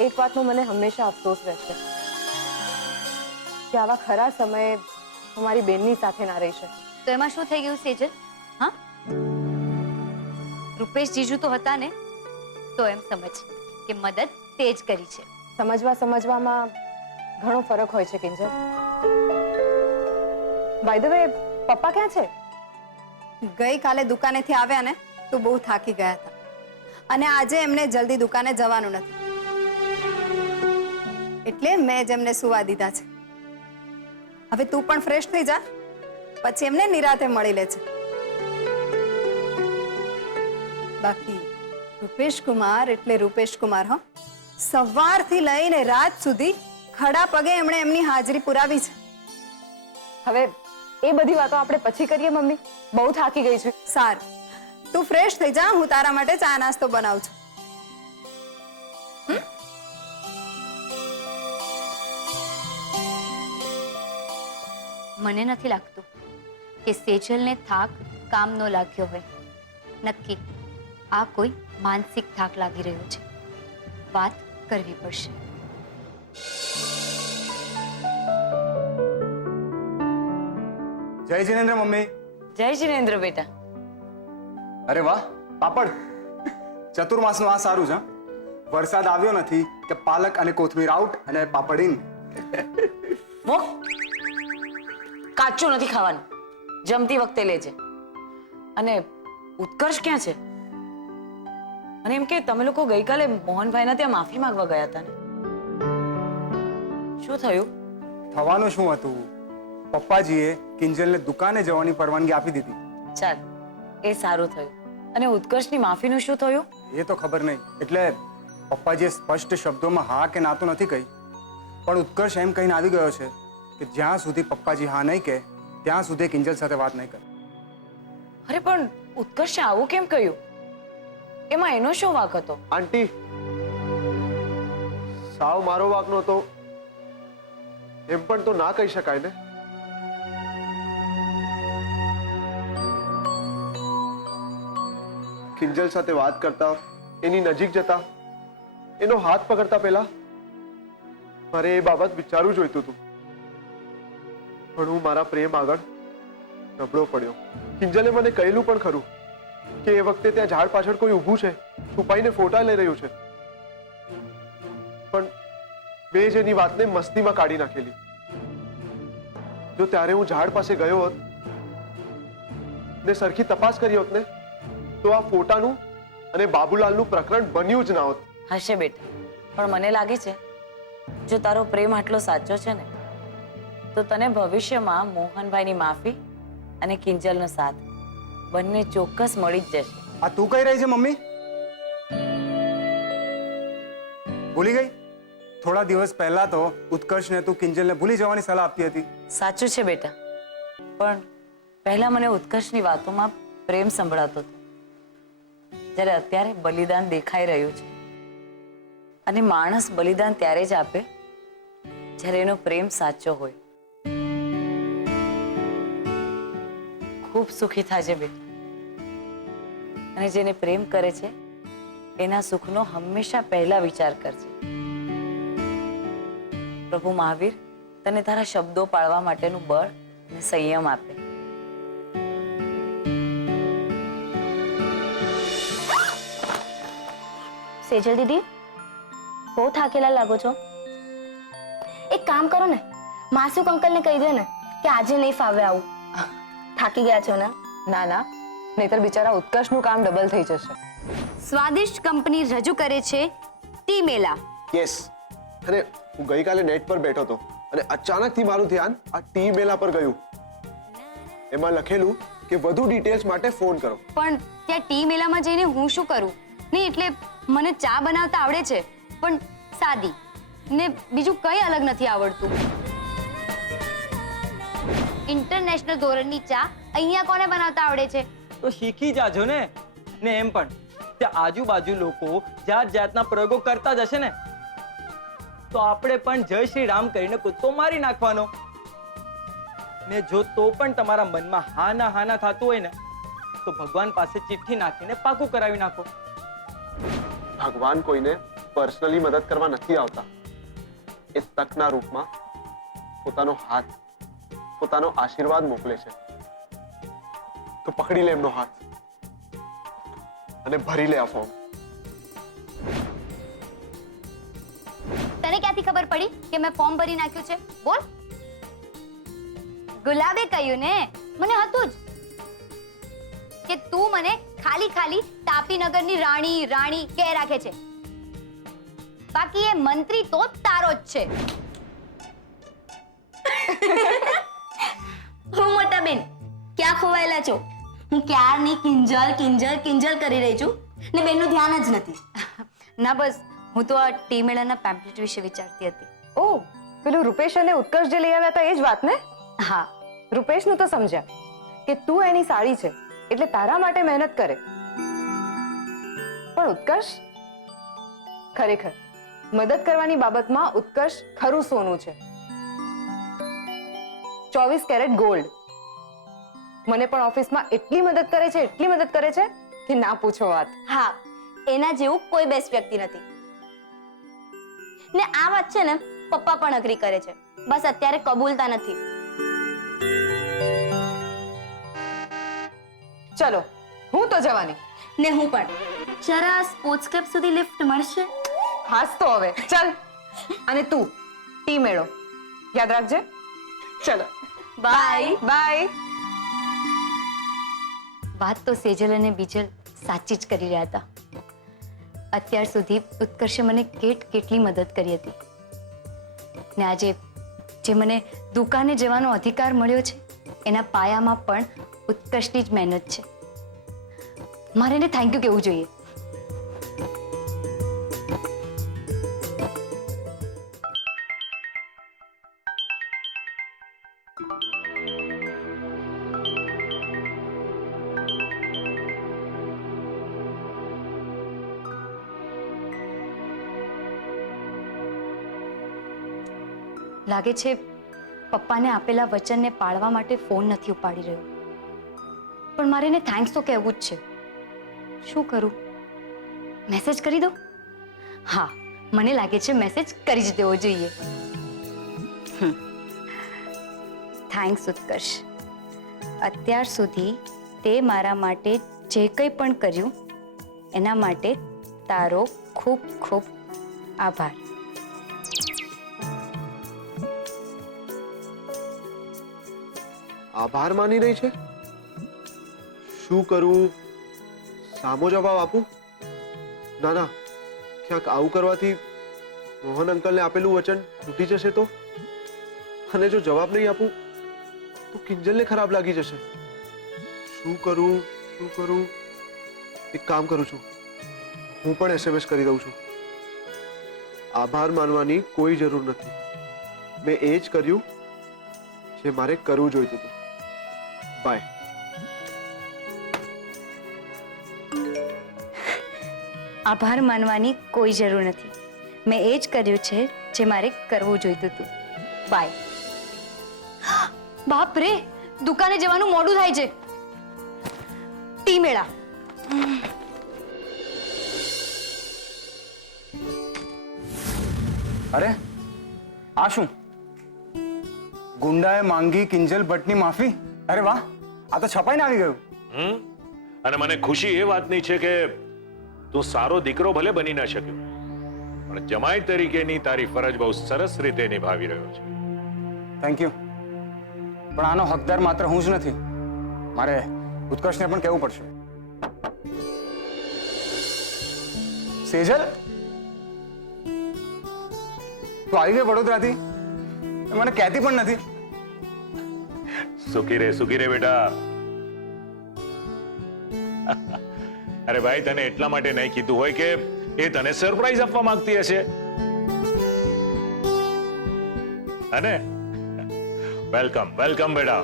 એક વાતનો મને હંમેશા અફસોસ રહેશે કે આવા ખરા સમયે તમારી બેનની સાથે ના રહી શકે. તો એમાં શું થઈ ગયું સેજલ? હા, રૂપેશ જીજુ તો હતા ને, તો એમ સમજ કે મદદ તે જ કરી છે. સમજવામાં ઘણો ફરક હોય છે કિંજલ. બાય ધ વે, પપ્પા ક્યાં છે? ગઈકાલે દુકાનેથી આવ્યા ને તો બહુ થાકી ગયા હતા, અને આજે એમને જલ્દી દુકાને જવાનું નથી, એટલે મેં જ એમને સુવા દીધા છે. હવે તું પણ ફ્રેશ થઈ જા, પછી એમને નિરાતે મળી લે છે. બાકી રૂપેશ કુમાર એટલે રૂપેશ કુમાર. હો, સવારથી લઈને રાત સુધી ખડા પગે એમણે એમની હાજરી પુરાવી છે. હવે એ બધી વાતો આપણે પછી કરીએ મમ્મી. બહુ થાકી ગઈ છું. સારું, તું ફ્રેશ થઈ જા, હું તારા માટે ચા નાસ્તો બનાવું છું. મને નથી લાગતું કે સેજલને થાક કામનો લાગ્યો હોય. નક્કી આ કોઈ માનસિક થાક લાગી રહ્યો છે. વાત કરવી પડશે. જય જિનેન્દ્ર મમ્મી. જય જિનેન્દ્ર બેટા. અરે વાહ, પાપડ. ચતુર્માસનું આ સારું છે. વરસાદ આવ્યો નથી કે પાલક અને કોથમીર આઉટ અને પાપડ ઇન. કાચું નથી ખાવાનું, જમતી વખતે લેજે. અને ઉત્કર્ષ ક્યાં છે? અને એમ કે તમે લોકો ગઈકાલે મોહનભાઈના ત્યાં માફી માંગવા ગયા હતા ને? શું થયું? થવાનું શું હતું? પપ્પાજીએ કિંજલને દુકાને જવાની પરવાનગી આપી દીધી. ચાલ એ સારું થયું. અને ઉત્કર્ષની માફીનું શું થયું? એ તો ખબર નહીં. એટલે પપ્પાજીએ સ્પષ્ટ શબ્દોમાં હા કે ના તો નથી કહી, પણ ઉત્કર્ષ એમ કહીને આવી ગયો છે કે જ્યાં સુધી પપ્પાજી હા નહીં કહે ત્યાં સુધી કિંજલ સાથે વાત નહીં કરે. અરે પણ ઉત્કર્ષે આવું કેમ કહ્યું? એમાં એનો શું વાંક હતો? આંટી, સાવ મારો વાંક નહોતો એમ પણ તો ના કહી શકાય ને. કિંજલ સાથે વાત કરતા, એની નજીક જતા, એનો હાથ પકડતા પહેલા મારે એ બાબત વિચારવું જોઈતું હતું, પણ હું મારા પ્રેમ આગળ નબળો પડ્યો. કિંજલે મને કહેલું પણ ખરું કે એ વખતે ત્યાં ઝાડ પાછળ કોઈ ઊભું છે, છુપાઈને ફોટા લઈ રહ્યું છે, પણ મેં જ એની વાતને મસ્તીમાં કાઢી નાખેલી. જો ત્યારે હું ઝાડ પાસે ગયો હોત ને સરખી તપાસ કરી હોત ને તો આ ફોટાનું અને બાબુલાલનું પ્રકરણ બન્યું જ ના હોત. હશે બેટા, પણ મને લાગે છે જો તારો પ્રેમ આટલો સાચો છે ને તો તને ભવિષ્યમાં મોહનભાઈની માફી અને કિંજલનો સાથ બંને ચોક્કસ મળી જ જશે. આ તું કહી રહી છે મમ્મી? ભૂલી ગઈ? થોડા દિવસ પહેલા તો ઉત્કર્ષને તું કિંજલને ભૂલી જવાની સલાહ આપતી હતી. સાચું છે બેટા, પણ પહેલા મને ઉત્કર્ષની વાતોમાં પ્રેમ સંભળાતો હતો, જ્યારે અત્યારે બલિદાન દેખાઈ રહ્યું છે. અને માણસ બલિદાન ત્યારે જ આપે જ્યારે એનો પ્રેમ સાચો હોય. ખૂબ સુખી થાજે બેટા, અને જેને પ્રેમ કરે છે એના સુખનો હંમેશા પહેલા વિચાર કરજે. પ્રભુ મહાવીર તને તારા શબ્દો પાળવા માટેનું બળ અને સંયમ આપે. સેજલ દીદી, બહુ થાકેલા લાગો છો. એક કામ કરો ને, માસુક અંકલને કહી દે ને કે આજે નહીં ફાવે આવું. થાકી ગયા છો ને? ના ના, નહીતર બિચારા ઉત્કર્ષનું કામ ડબલ થઈ જશે. સ્વાદિષ્ટ કંપની રજૂ કરે છે ટી મેલા. યસ. અને હું ગઈકાલે નેટ પર બેઠો હતો અને અચાનકથી મારું ધ્યાન આ ટી મેલા પર ગયું. એમાં લખેલું કે વધુ ડિટેલ્સ માટે ફોન કરો. પણ ત્યાં ટી મેલામાં જઈને હું શું કરું? નહીં એટલે મને ચા બનાવતા આવડે છે, પણ સાદી, ને બીજું કંઈ અલગ નથી આવડતું. ઇન્ટરનેશનલ ધોરણની ચા અહીંયા કોને બનાવતા આવડે છે? તો શીખી જાજો ને. ને એમ પણ ત્યાં આજુબાજુ લોકો જાત જાતના પ્રયોગો કરતા જ હશે ને, તો આપણે પણ જય શ્રી રામ કરીને કૂદકો મારી નાખવાનો. ને જો તો પણ તમારા મનમાં હા ના થતું હોય ને તો ભગવાન પાસે ચિઠ્ઠી નાખીને પાકું કરાવી નાખો. ભગવાન કોઈને પર્સનલી મદદ કરવા નથી આવતા. એ તકના રૂપમાં પોતાનો હાથ, પોતાનો આશીર્વાદ મોકલે છે. તો પકડી લે એમનો હાથ અને ભરી લે આ ફોર્મ. તને ક્યાંથી ખબર પડી કે મેં ફોર્મ ભરી નાખ્યું છે? બોલ. ગુલાબે કહ્યું ને, મને હતું જ કે તું મને ખાલી તાપીનગરની રાણી કહે રાખે છે. બાકી એ મંત્રી તો તારો જ છે. હું મોટા બેન, ક્યાં ખોવાયેલા છો? હું ક્યારની કિંજલ કરી રહી છું ને બેનનું ધ્યાન જ નથી. ના બસ, હું તો આ ટી મેળાના પેમ્પલેટ વિશે વિચારતી હતી. ઓહ, પેલું રૂપેશ અને ઉત્કર્ષ જે લઈ આવ્યા હતા એ જ વાત ને? હા, રૂપેશનું તો સમજ્યા કે તું એની સાળી છે એટલે તારા માટે મહેનત કરે, પણ ઉત્કર્ષ ખરેખર મદદ કરવાની બાબતમાં ઉત્કર્ષ ખરું સોનું છે. 24 કેરેટ ગોલ્ડ. મને પણ ઓફિસમાં એટલી મદદ કરે છે કે ના પૂછો વાત. હા, એના જેવું કોઈ બેસ્ટ વ્યક્તિ નથી. ને આ વાત છે ને પપ્પા પણ અગ્રી કરે છે, બસ અત્યારે કબૂલતા નથી. ચલો, હું તો જવાની. ને હું પણ. જરા સ્પોર્ટ્સ ક્લબ સુધી લિફ્ટ મળશે? હાસ તો હવે ચાલ. અને તું ટી મેળો યાદ રાખજે. ચલો, બાય. બાય. વાત તો સેજલ અને બીજલ સાચી જ કરી રહ્યા હતા. અત્યાર સુધી ઉત્કર્ષે મને કેટલી મદદ કરી હતી, ને આજે જે મને દુકાને જવાનો અધિકાર મળ્યો છે એના પાયામાં પણ ઉત્કર્ષની જ મહેનત છે. મારે એને થેન્ક યુ કહેવું જોઈએ. લાગે છે પપ્પાને આપેલા વચનને પાળવા માટે ફોન નથી ઉપાડી રહ્યો. પણ મારે એને થેન્ક્સ તો કહેવું જ છે. શું કરું? મેસેજ કરી દઉં? હા, મને લાગે છે મેસેજ કરી જ દેવો જોઈએ. થેન્ક્સ ઉત્કર્ષ. અત્યાર સુધી તે મારા માટે જે કંઈ પણ કર્યું એના માટે તારો ખૂબ ખૂબ આભાર. આભાર માની રહી છે? શું કરું? સામો જવાબ આપું? ના ના, ક્યાંક આવું કરવાથી મોહન અંકલને આપેલું વચન તૂટી જશે તો? અને જો જવાબ નહીં આપું તો કિંજલને ખરાબ લાગી જશે. શું કરું? શું કરું? એક કામ કરું છું, હું પણ SMS કરી દઉં છું. આભાર માનવાની કોઈ જરૂર નથી. મેં એ જ કર્યું જે મારે કરવું જોઈતું હતું. બાય. આભાર માનવાની કોઈ જરૂર નથી. મેં એ જ કર્યું છે જે મારે કરવું જોઈતું હતું. બાય. બાપ રે, દુકાને જવાનું મોડું થાય છે. ટી મેળા. અરે આ શું? ગુંડાએ માંગી કિંજલ ભટ્ટની માફી? અરે વાહ, આ તો છપાઈને આવી ગયું. અને મને ખુશી એ વાતની છે કે તું સારો દીકરો ભલે બની ન શક્યો, પણ જમાઈ તરીકેની તારી ફરજ બહુ સરસ રીતે નિભાવી રહ્યો છે. Thank you. પણ આનો હકદાર માત્ર હું જ નથી, મારે ઉત્કર્ષને પણ કહેવું પડશે. સેજલ, તું આવી ગઈ વડોદરાથી? મને કહેતી પણ નથી. સુખી રે બેટા. અરે ભાઈ, તને એટલા માટે નહીં કીધું હોય કે એ તને સરપ્રાઈઝ આપવા માંગતી હશે. અને વેલકમ વેલકમ બેટા.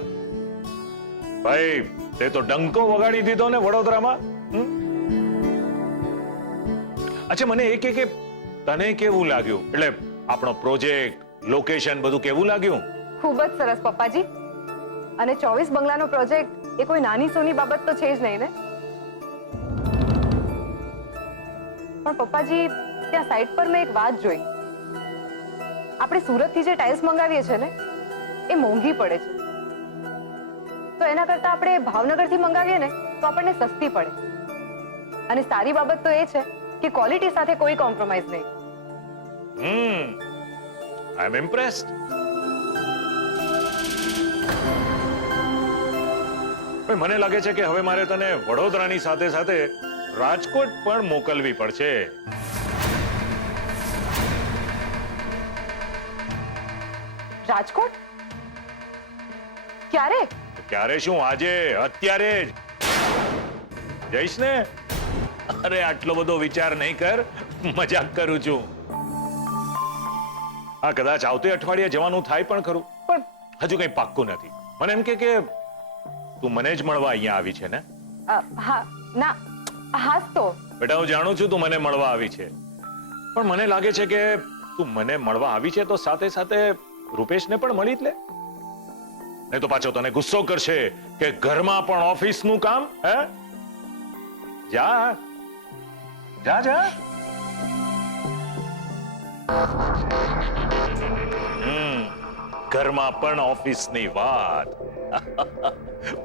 ભાઈ, તે તો ડંકો વગાડી દીધો ને વડોદરામાં. અચ્છા, મને એ કે તને કેવું લાગ્યું? એટલે આપણો પ્રોજેક્ટ, લોકેશન બધું કેવું લાગ્યું? ખૂબ જ સરસ પપ્પાજી. અને 24 બંગલાનો પ્રોજેક્ટ એ કોઈ નાની સોની બાબત તો છે જ નહીં ને. પણ પપ્પાજી, ત્યાં સાઈટ પર મેં એક વાત જોઈ. આપણે સુરતથી જે ટાઇલ્સ મંગાવીએ છીએ ને એ મોંઘી પડે છે. તો એના કરતા આપણે ભાવનગરથી મંગાવીએ ને તો આપણને સસ્તી પડે. અને સારી બાબત તો એ છે કે ક્વોલિટી સાથે કોઈ કોમ્પ્રોમાઇઝ નહીં. આઈ એમ ઇમ્પ્રેસ્ડ. મને લાગે છે કે હવે મારે તને વડોદરાની સાથે સાથે રાજકોટ પણ મોકલવી પડશે. રાજકોટ? ક્યારે? ક્યારે શું, આજે, અત્યારે જ જઈશ ને. અરે આટલો બધો વિચાર નહીં કર, મજાક કરું છું. હા, કદાચ આવતે અઠવાડિયે જવાનું થાય પણ ખરું, પણ હજુ કઈ પાક્કું નથી. મને એમ કે તું મને જ મળવા અહીંયા આવી છે ને? હા. ના, હાસ તો બેટા, હું જાણું છું તું મને મળવા આવી છે, પણ મને લાગે છે કે તું મને મળવા આવી છે તો સાથે સાથે રૂપેશને પણ મળી જ લે. નહીં તો પાછો તને ગુસ્સો કરશે કે ઘરમાં પણ ઓફિસનું કામ. હે, જા જા જા. ઘરમાં પણ ઓફિસની વાત.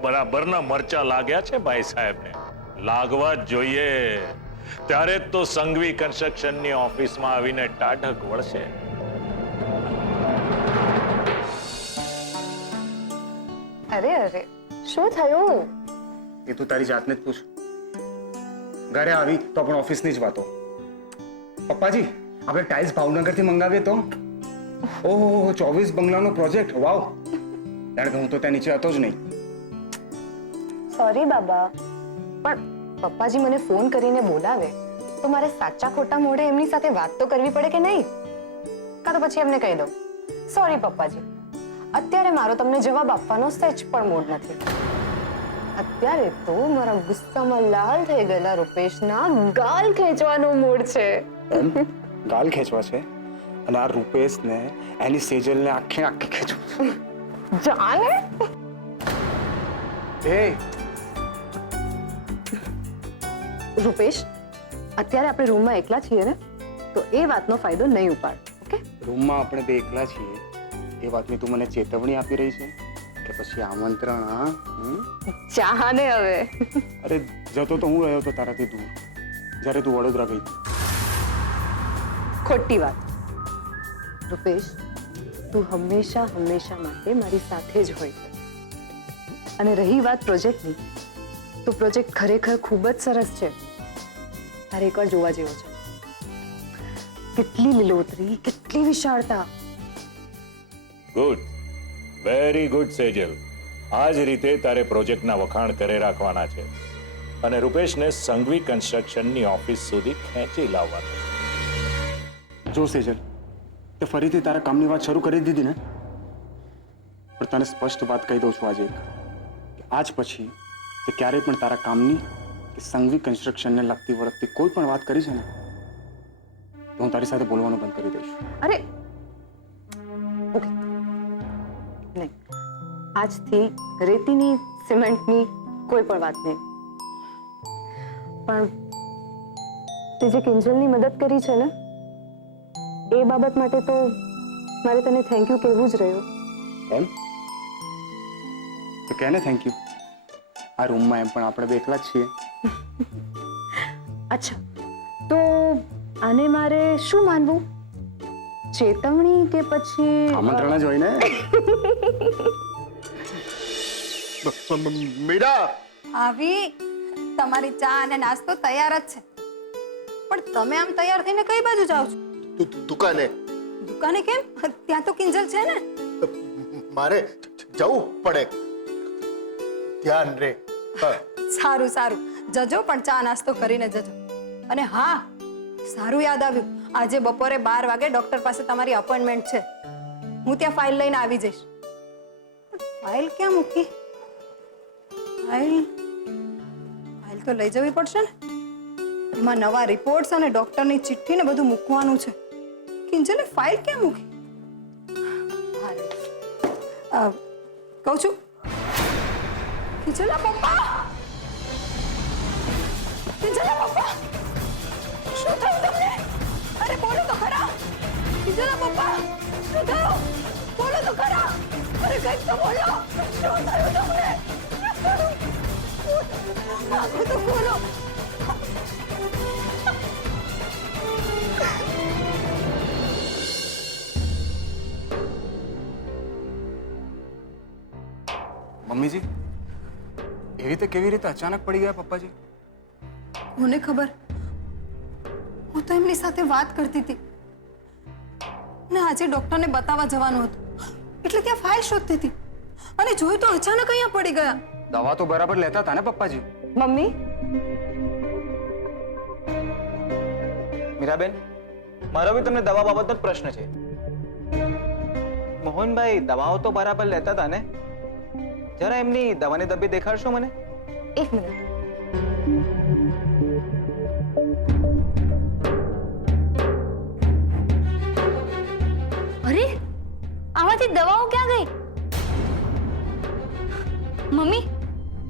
બરાબરના મરચા લાગ્યા છે ભાઈ સાહેબને. લાગવા જ જોઈએ. ત્યારે જ તો સંઘવી કન્સ્ટ્રક્શનની ઓફિસમાં આવીને ટાઢક વળશે. અરે શું થયું? એ તું તારી જાતને જ પૂછ. ઘરે આવી તો પણ ઓફિસની જ વાતો. પપ્પાજી, આપણે ટાઇલ્સ ભાવનગરથી મંગાવીએ તો? ઓહો 24 બંગલાનો પ્રોજેક્ટ, વાવ. જાણે કે હું તો ત્યાં નીચે હતો જ નહીં. સોરી બાબા, પણ પપ્પાજી મને ફોન કરીને બોલાવે તો મારે સાચા ખોટા મોઢે એમની સાથે વાત તો કરવી પડે કે નહીં? કાં તો પછી એમને કહી દઉં, સોરી પપ્પાજી, અત્યારે મારો તમને જવાબ આપવાનો સહેજ પણ મૂડ નથી. અત્યારે તો મારા ગુસ્સામાં લાલ થઈ ગયેલા રૂપેશના ગાલ ખેંચવાનો મૂડ છે. એમ ગાલ ખેંચવા છે અને આ રૂપેશને એની સેજલને આખી આખી ખેંચવું. જાને એ રૂપેશ, અત્યારે આપણે રૂમમાં એકલા છીએ ને, તો એ વાતનો ફાયદો નહીં ઉપાડ. ઓકે? રૂમમાં આપણે બે એકલા છીએ એ વાતની તું મને ચેતવણી આપી રહી છે કે પછી આમંત્રણ? હા, જાને હવે. અરે જતો તો હું રહ્યો હતો તારાથી દૂર જ્યારે તું વડોદરા ગઈ હતી. ખોટી વાત. રૂપેશ, તું હંમેશા હંમેશા માટે મારી સાથે જ હોય છે. અને રહી વાત પ્રોજેક્ટની, તો પ્રોજેક્ટ ખરેખર ખૂબ જ સરસ છે. તારે એકવાર જોવા જેવો છે. કેટલી લીલોતરી, કેટલી વિશાળતા. Good, very good Sejal. આ જ રીતે તારે પ્રોજેક્ટના વખાણ કરે રાખવાના છે અને રૂપેશને સંઘવી કન્સ્ટ્રક્શનની ઓફિસ સુધી ખેંચી લાવવાનો. જો સેજલ, તે ફરીથી તારા કામની વાત શરૂ કરી દીધી ને, પણ તને સ્પષ્ટ વાત કહી દઉં છું આજે કે આજ પછી તે ક્યારેય પણ તારા કામની કે સંઘવી કન્સ્ટ્રક્શનને લગતી વળગતી કોઈ પણ વાત કરી છે ને, તો હું તારી સાથે બોલવાનું બંધ કરી દઈશ. અરે ઓકે, નહીં, આજથી રેતીની સિમેન્ટની કોઈ પણ વાત નહીં. પણ તે જે કિંજલની મદદ કરી છે ને, એ બાબત માટે તો મારે તને થેન્ક યુ કહેવું જ રહ્યું. એમ તો કહે ને થેન્ક યુ. આ રૂમમાં એમ પણ આપણે બે એકલા જ છીએ. અચ્છા, તો આને મારે શું માનવું? ચેતવણી કે પછી આમંત્રણ જ હોય ને. મીરા, આવી તમારી ચા અને નાસ્તો તૈયાર જ છે. પણ તમે આમ તૈયાર થઈને કઈ બાજુ જાઓ છો? દુકાને. દુકાને કેમ? ત્યાં તો કિંજલ છે ને. મારે જવું પડે. ધ્યાન રે. સારું સારું, જજો, પણ ચા નાસ્તો કરીને જજો. અને હા, સારું યાદ આવ્યું, આજે બપોરે 12 વાગે ડોક્ટર પાસે તમારી અપોઇન્ટમેન્ટ છે. હું ત્યાં ફાઇલ લઈને આવી જઈશ. ફાઇલ ક્યાં મૂકી? ફાઇલ તો લઈ જવી પડશે ને. એમાં નવા રિપોર્ટ્સ અને ડોક્ટરની ચિઠ્ઠી ને બધું મૂકવાનું છે. કિંજલે ફાઇલ ક્યાં મૂકી? કહું છું, કિંજલના પપ્પા! કિંજલના પપ્પા! શું થયું તમને? અરે બોલો તો ખરા! કિંજલના પપ્પા! શું થયું? બોલો તો ખરા! અરે કંઈક તો બોલો! શું થયું તમને? આંખો તો ખોલો! મમ્મીજી, એવી રીતે કેવી રીતે અચાનક પડી ગયા પપ્પાજી? મને ખબર, હું તો એમની સાથે વાત કરતી હતી ને આજે ડોક્ટરને બતાવવા જવાનું હતું, એટલે ત્યાં ફાઇલ શોધતી હતી અને જોયું તો અચાનક અહીંયા પડી ગયા. દવા તો બરાબર લેતા હતા ને પપ્પાજી? મમ્મી, મીરાબેન, મારો બી તમને દવા બાબતનો જ પ્રશ્ન છે. મોહનભાઈ દવાઓ તો બરાબર લેતા હતા ને? જરા એમની દવાની ડબ્બી દેખાડશો મને? એક મિનિટ. અરે, આમાંથી દવાઓ ક્યાં ગઈ? મમ્મી,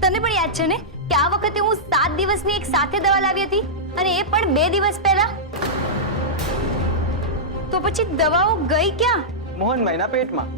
તને પણ યાદ છે ને કે આ વખતે હું 7 દિવસની એક સાથે દવા લાવી હતી અને એ પણ 2 દિવસ પહેલા? તો પછી દવાઓ ગઈ ક્યાં? મોહનભાઈના પેટમાં.